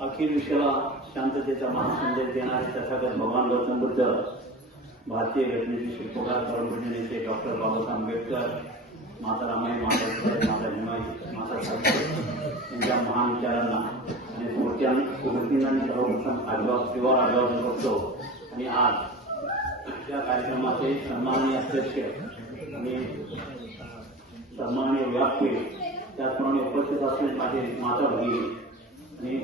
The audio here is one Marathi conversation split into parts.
अखिल विश्वाला शांततेचा महासंदेश देणारे तथागत भगवान गौतम बुद्ध, भारतीय घटनेचे शिल्पकार परमपूज्य नेते डॉक्टर बाबासाहेब आंबेडकर, माता रामाई, माता माता हिमाई, माता सावित्री यांच्या महान विचारांना आणि स्मृतींना सर्वप्रथम शिवार अभिवादन करतो. आणि आज या कार्यक्रमाचे सन्माननीय अध्यक्ष आणि सन्माननीय व्यासपीठ त्याचप्रमाणे उपस्थित असलेले माझे माता भगिनी आणि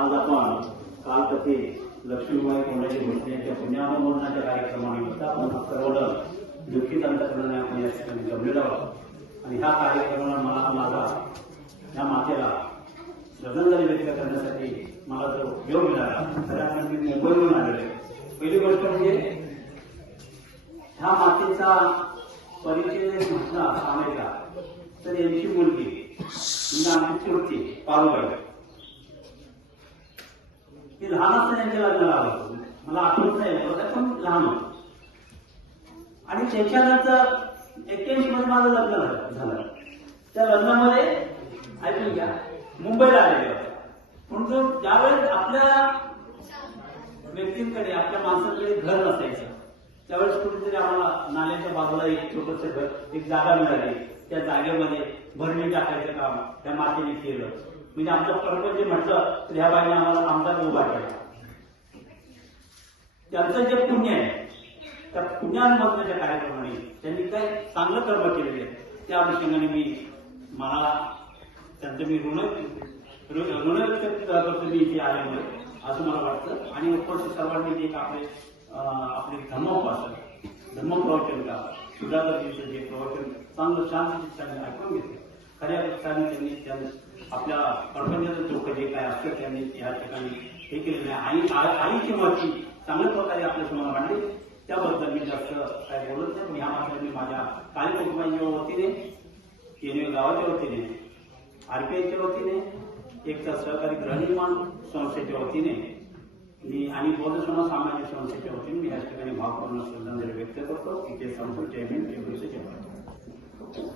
आज आपण काल तसे लक्ष्मीबाई कोंडाजी भोसले यांच्या पुण्यामोहनाच्या कार्यक्रमानिमित्त आपण सर्वजण दुःखित अंतकरणाने आपण या ठिकाणी जमलेलो आहोत. आणि ह्या कार्यक्रमाला मला माझा या मातेला श्रद्धांजली व्यक्त करण्यासाठी मला जो योग मिळाला तर मी मुंबईवरून आलेलो आहे. पहिली गोष्ट म्हणजे ह्या मातेचा परिचय म्हटला सांगायचा तर यांची मुलगी म्हणजे आमची चुलती पारुबाई ती लहान असताना यांच्या लग्नाला आलं. मला आठवत नाही पण लहान होतं. आणि त्याच्यानंतर 81 मध्ये माझं लग्न झालं. त्या लग्नामध्ये ऐकून घ्या मुंबईला आलेले होते. म्हणून ज्यावेळेस आपल्या व्यक्तींकडे आपल्या माणसांकडे घर नसायचं त्यावेळेस कुठेतरी आम्हाला नाल्याच्या बाजूला एक छोटंसं घर, एक जागा मिळाली. त्या जागेमध्ये भरणी टाकायचं काम त्या मातेने केलं. म्हणजे आमचं परपंच म्हटलं तर ह्या बाईने आम्हाला आमदार उभा केला. त्यांचं जे पुण्य आहे त्या पुण्यानुमोदनाच्या कार्यक्रमाने त्यांनी काय चांगलं कर्म केलेले आहे त्या अनुषंगाने मला त्यांचं मी ऋण व्यक्त करतो मी इथे आल्यामुळे असं मला वाटतं. आणि उपस्थित सर्वांनी एक आपले धर्मप्रवचन का सुधाकरजीचं जे प्रवचन चांगलं शांत त्यांनी ऐकून घेतलं. खऱ्या अर्थाने त्यांनी आपल्या परपंचाचं चौक जे काय असतं त्यांनी या ठिकाणी हे केलेलं आहे. आणि आईची महती चांगल्या प्रकारे आपल्या समोर मांडली. त्याबद्दल मी जास्त काय बोलत नाही. पण ह्या मात्र मी माझ्या कार्यकुटुंबांच्या वतीने केनवे गावाच्या वतीने आरपीआयच्या वतीने एक तर सहकारी गृहनिर्माण संस्थेच्या वतीने मी आणि बौद्ध समाज सामाजिक संस्थेच्या वतीने मी या ठिकाणी भावपूर्ण श्रद्धांजली व्यक्त करतो. इथे संपूर्ण जय भीम जय